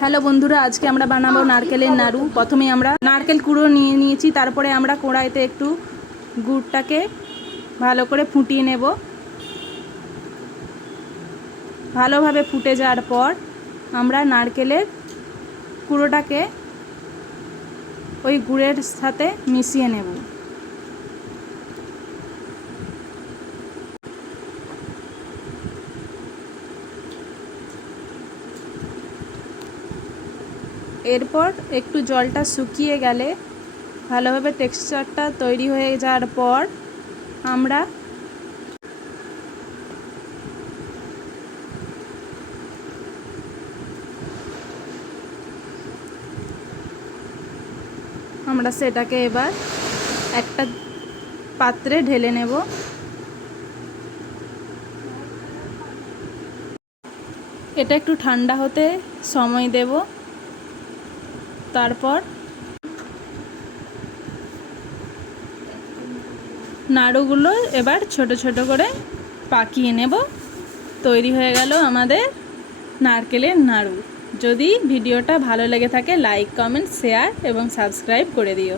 Hello বন্ধুরা, আজকে আমরা বানাবো নারকেলের নাড়ু। প্রথমে আমরা নারকেল কুড়ো নিয়ে নিয়েছি। তারপরে আমরা কড়াইতে একটু গুড়টাকে ভালো করে ফুটিয়ে নেব। ভালোভাবে ফুটে যাওয়ার পর আমরা নারকেলের কুড়োটাকে ওই গুড়ের সাথে মিশিয়ে নেব। এরপর একটু জলটা শুকিয়ে গেলে ভালোভাবে টেক্সচারটা তৈরি হয়ে যাওয়ার পর আমরা সেটাকে এবার একটা পাত্রে ঢেলে নেব। এটা একটু ঠান্ডা হতে সময় দেব। তারপর নাড়ুগুলো এবার ছোট ছোট করে পাকিয়ে নেব। তৈরি হয়ে গেল আমাদের নারকেলের নাড়ু। যদি ভিডিওটা ভালো লেগে থাকে লাইক, কমেন্ট, শেয়ার এবং সাবস্ক্রাইব করে দিও।